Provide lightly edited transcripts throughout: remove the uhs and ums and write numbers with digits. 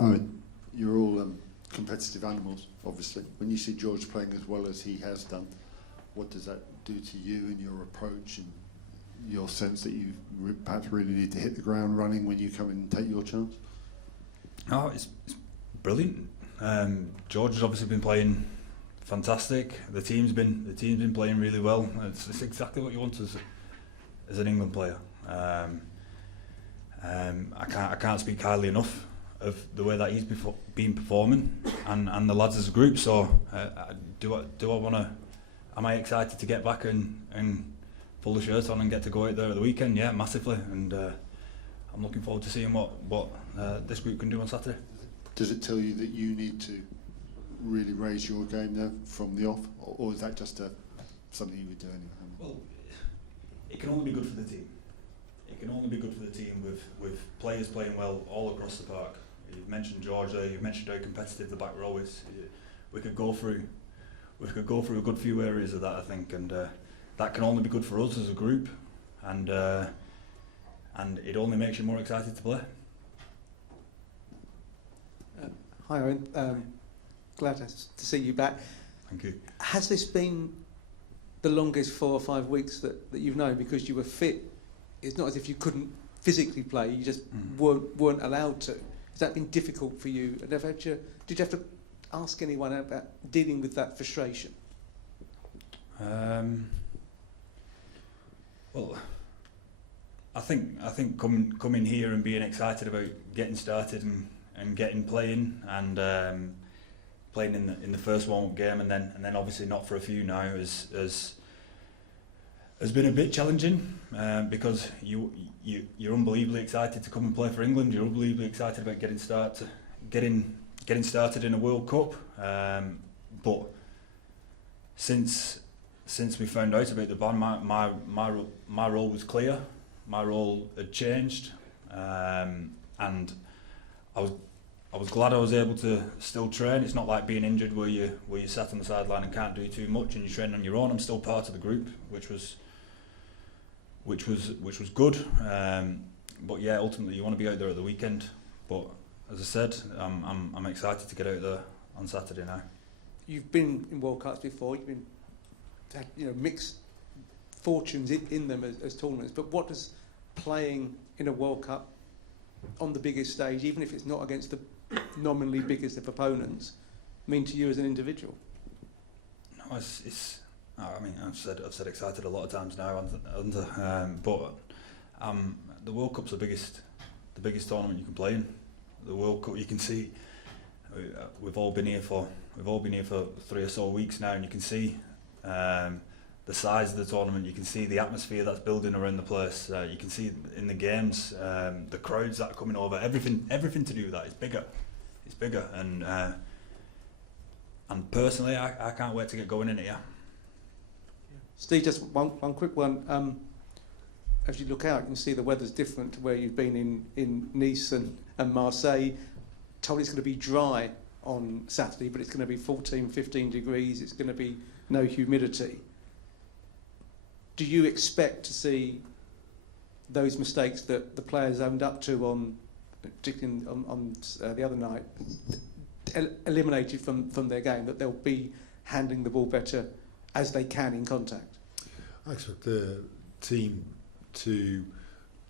Owen, you're all competitive animals, obviously. When you see George playing as well as he has done, what does that do to you and your approach and your sense that you perhaps really need to hit the ground running when you come in and take your chance? Oh, it's brilliant. George has obviously been playing fantastic. The team's been playing really well. It's exactly what you want as an England player. I can't speak highly enough of the way that he's been performing, and the lads as a group. So do I want to? Am I excited to get back and pull the shirt on and get to go out there at the weekend? Yeah, massively, and I'm looking forward to seeing what this group can do on Saturday. Does it tell you that you need to really raise your game now from the off, or is that just something you would do anyway? Well, it can only be good for the team. It can only be good for the team with players playing well all across the park. You've mentioned George there. You've mentioned how competitive the back row is. We could go through a good few areas of that, I think, and that can only be good for us as a group, and it only makes you more excited to play. Hi Owen, glad to see you back. Thank you. Has this been the longest 4 or 5 weeks that you've known, because you were fit? It's not as if you couldn't physically play, you just weren't allowed to. Has that been difficult for you? And did you have to ask anyone about dealing with that frustration? Well, I think coming here and being excited about getting started and getting playing and playing in the first warm-up game and then obviously not for a few now has been a bit challenging, because you're unbelievably excited to come and play for England. You're unbelievably excited about getting started in a World Cup. But since we found out about the ban, my role was clear. My role had changed, and I was glad I was able to still train. It's not like being injured where you sat on the sideline and can't do too much and you train on your own. I'm still part of the group, which was good. But yeah, ultimately you want to be out there at the weekend. But as I said, I'm excited to get out there on Saturday now. You've been in World Cups before. You've been had, mixed fortunes in them as tournaments. But what does playing in a World Cup on the biggest stage, even if it's not against the nominally biggest of opponents, mean to you as an individual? No, it's. I mean, I've said excited a lot of times now, but the World Cup's the biggest tournament you can play in. The World Cup, you can see, we've all been here for 3 or so weeks now, and you can see the size of the tournament. You can see the atmosphere that's building around the place. You can see in the games the crowds that are coming over. Everything to do with that is bigger. It's bigger, and personally, I can't wait to get going in it. Yeah. Steve, just one quick one. As you look out, you can see the weather's different to where you've been in Nice and Marseille. Told it's going to be dry on Saturday, but it's going to be 14, 15 degrees. It's going to be no humidity. Do you expect to see those mistakes that the players owned up to particularly on the other night, eliminated from their game, that they'll be handling the ball better as they can in contact? I expect the team to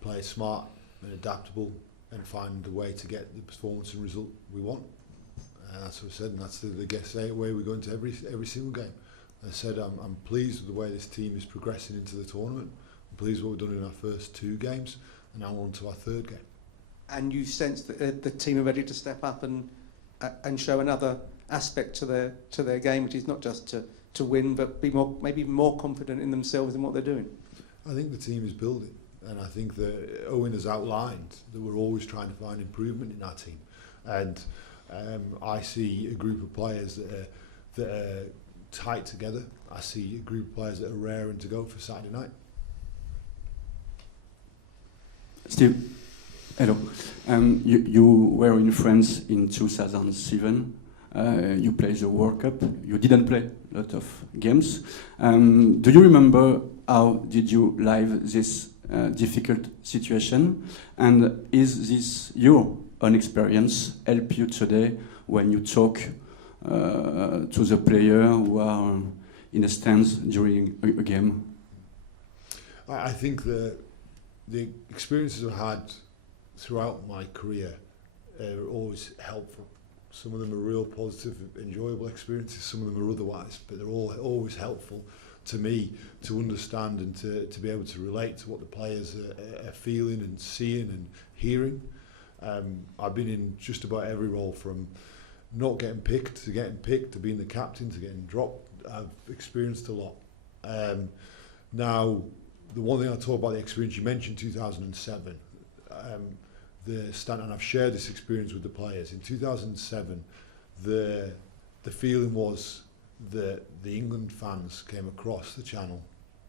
play smart and adaptable and find a way to get the performance and result we want. That's what I said, and that's the way we go into every single game. I said I'm pleased with the way this team is progressing into the tournament. I'm pleased with what we've done in our first 2 games, and now we're on to our 3rd game. And you sense that the team are ready to step up and show another aspect to their game, which is not just to win, but be maybe more confident in themselves and what they're doing? I think the team is building, and I think that Owen has outlined that we're always trying to find improvement in our team, and I see a group of players that are tight together. I see a group of players that are raring to go for Saturday night. Steve, hello. You were in France in 2007. You played the World Cup. You didn't play a lot of games. Do you remember how did you live this difficult situation? And is this your own experience help you today when you talk to the player who are in the stands during a game? I think the experiences I've had throughout my career are always helpful. Some of them are real positive, enjoyable experiences, some of them are otherwise, but they're all always helpful to me to understand and to be able to relate to what the players are feeling and seeing and hearing. I've been in just about every role, from not getting picked to being the captain to getting dropped. I've experienced a lot. Now, the one thing I'll talk about, the experience you mentioned, 2007, and I've shared this experience with the players. In 2007, the feeling was that the England fans came across the channel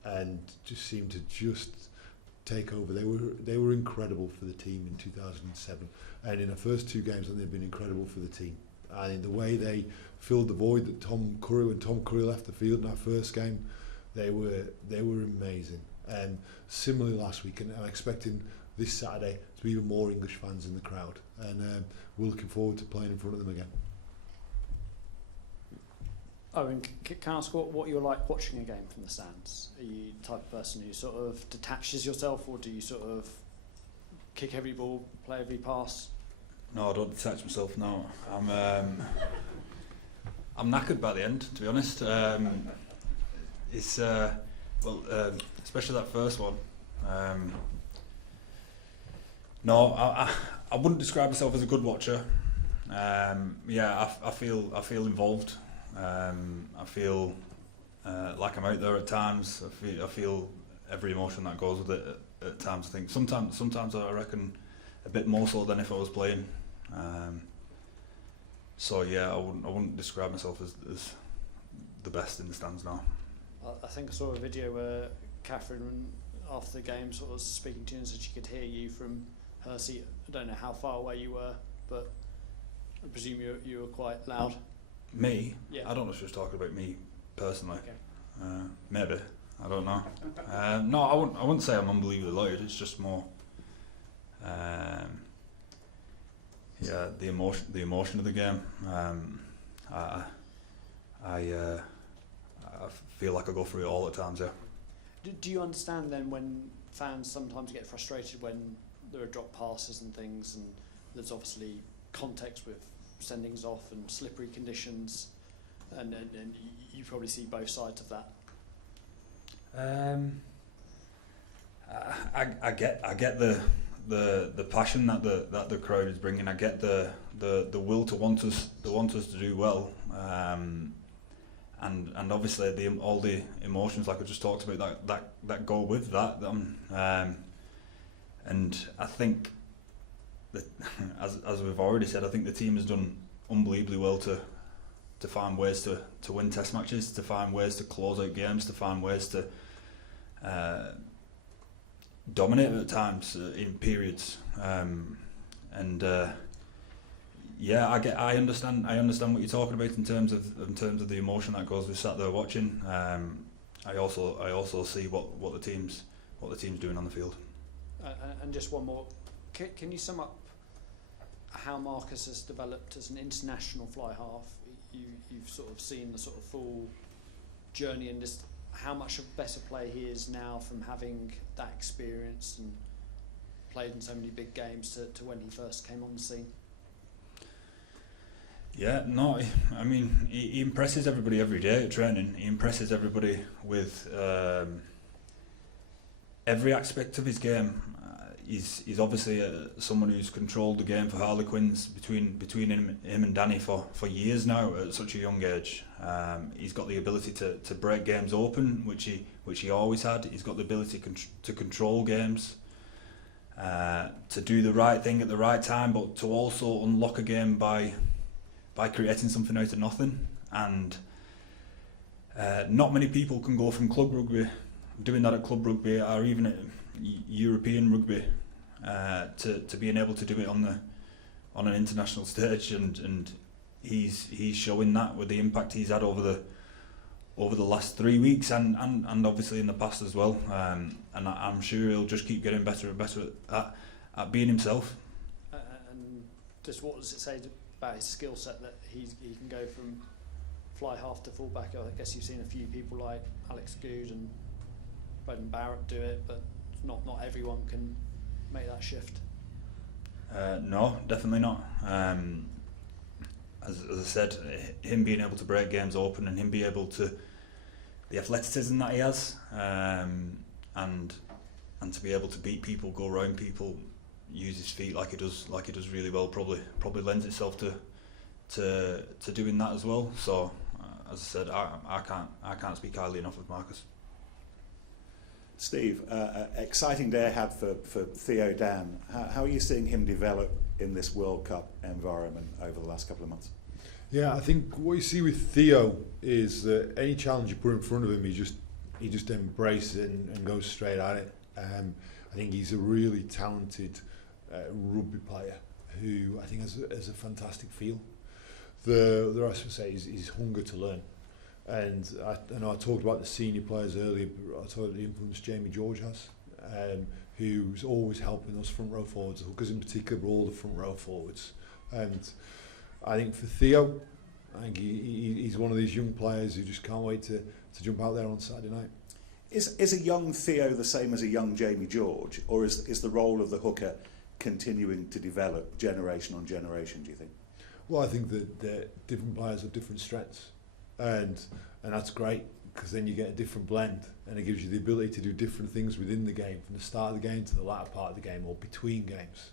and just seemed to just take over. They were incredible for the team in 2007, and in the first two games, they've been incredible for the team. And in the way they filled the void that Tom Curry left the field in that first game, they were amazing. And similarly last week, and I'm expecting this Saturday to be even more English fans in the crowd, and we're looking forward to playing in front of them again. Owen, can I ask what you're like watching a game from the stands? Are you the type of person who sort of detaches yourself, or do you sort of kick every ball, play every pass? No, I don't detach myself. No, I'm knackered by the end, to be honest. It's especially that first one. No, I wouldn't describe myself as a good watcher. I feel involved. I feel like I'm out there at times. I feel every emotion that goes with it at times. I think sometimes I reckon a bit more so than if I was playing. I wouldn't describe myself as the best in the stands now. I think I saw a video where Catherine, after the game, sort of speaking to you and said she could hear you from her seat. I don't know how far away you were, but I presume you were quite loud. Me? Yeah. I don't know if she was talking about me personally. Okay. Maybe. I don't know. No, I wouldn't say I'm unbelievably loud. It's just more, the emotion of the game. I feel like I go through it all at times. Yeah. Do you understand then when fans sometimes get frustrated when there are drop passes and things, and there's obviously context with sendings off and slippery conditions, and you probably see both sides of that? I get the passion that the crowd is bringing. I get the will to want us to do well, and obviously all the emotions like I just talked about that go with that. And I think that as we've already said, I think the team has done unbelievably well to find ways to win test matches, to find ways to close out games, to find ways to dominate at times in periods. I understand what you're talking about in terms of the emotion that goes with sat there watching. I also see what the team's doing on the field. And just one more, can you sum up how Marcus has developed as an international fly half? You've sort of seen the sort of full journey, and just how much of a better player he is now from having that experience and played in so many big games to when he first came on the scene. Yeah, no, I mean, he impresses everybody every day at training. He impresses everybody with every aspect of his game. He's obviously someone who's controlled the game for Harlequins between him and Danny for years now at such a young age. He's got the ability to break games open, which he always had. He's got the ability to control games, to do the right thing at the right time, but to also unlock a game by creating something out of nothing. And not many people can go from club rugby, doing that at club rugby or even at European rugby, to being able to do it on an international stage, and he's showing that with the impact he's had over the last 3 weeks and obviously in the past as well. And I'm sure he'll just keep getting better and better at being himself. And just what does it say about his skill set that he can go from fly half to fullback? I guess you've seen a few people like Alex Good and Brendan Barrett do it, but not everyone can make that shift. No, definitely not. As I said, him being able to break games open and him being able to, the athleticism that he has, and to be able to beat people, go around people, use his feet like he does really well, probably lends itself to doing that as well. So as I said, I can't speak highly enough of Marcus. Steve, exciting day ahead for Theo Dan. How are you seeing him develop in this World Cup environment over the last couple of months? Yeah, I think what you see with Theo is that any challenge you put in front of him, he just embraces it and goes straight at it. I think he's a really talented rugby player who I think has a fantastic feel. The rest would say is his hunger to learn. And I know I talked about the senior players earlier, but I talked about the influence Jamie George has, who's always helping us front row forwards, the hookers in particular, but all the front row forwards. And I think for Theo, I think he's one of these young players who just can't wait to jump out there on Saturday night. Is a young Theo the same as a young Jamie George, or is the role of the hooker continuing to develop generation on generation, do you think? Well, I think that different players have different strengths. And that's great, because then you get a different blend, and it gives you the ability to do different things within the game, from the start of the game to the latter part of the game, or between games.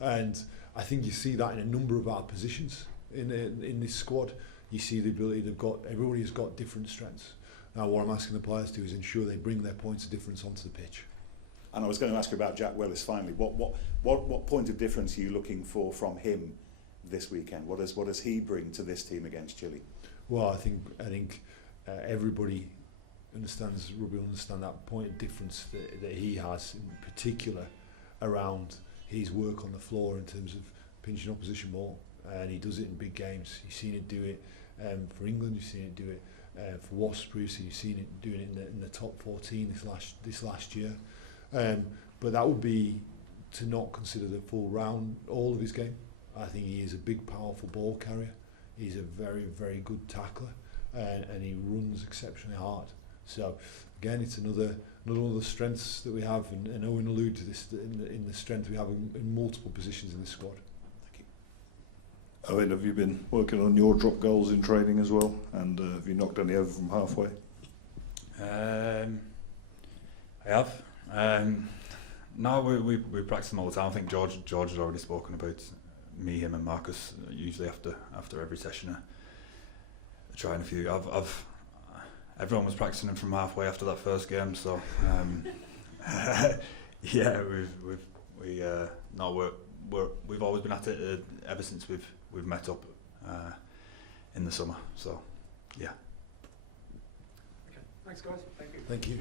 And I think you see that in a number of our positions in this squad. You see the ability everybody has got different strengths. Now what I'm asking the players to do is ensure they bring their points of difference onto the pitch. And I was going to ask you about Jack Willis finally. What point of difference are you looking for from him this weekend? What does he bring to this team against Chile? Well, I think everybody understands, rugby understand that point of difference that he has, in particular around his work on the floor in terms of pinching opposition ball, and he does it in big games. You've seen it do it for England. You've seen it do it for Wasps previously. You've seen it doing it in the top 14 this last year. But that would be to not consider the full round, all of his game. I think he is a big, powerful ball carrier. He's a very, very good tackler, and he runs exceptionally hard. So again, it's another one of the strengths that we have, and Owen alluded to this in the strength we have in multiple positions in this squad. Thank you. Owen, have you been working on your drop goals in training as well, and have you knocked any over from halfway? I have. No, we practice them all the time. I think George has already spoken about me, him, and Marcus. Usually after every session, trying a few. Everyone was practicing them from halfway after that first game. So yeah, we've always been at it ever since we've met up in the summer. So yeah. Okay. Thanks, guys. Thank you. Thank you.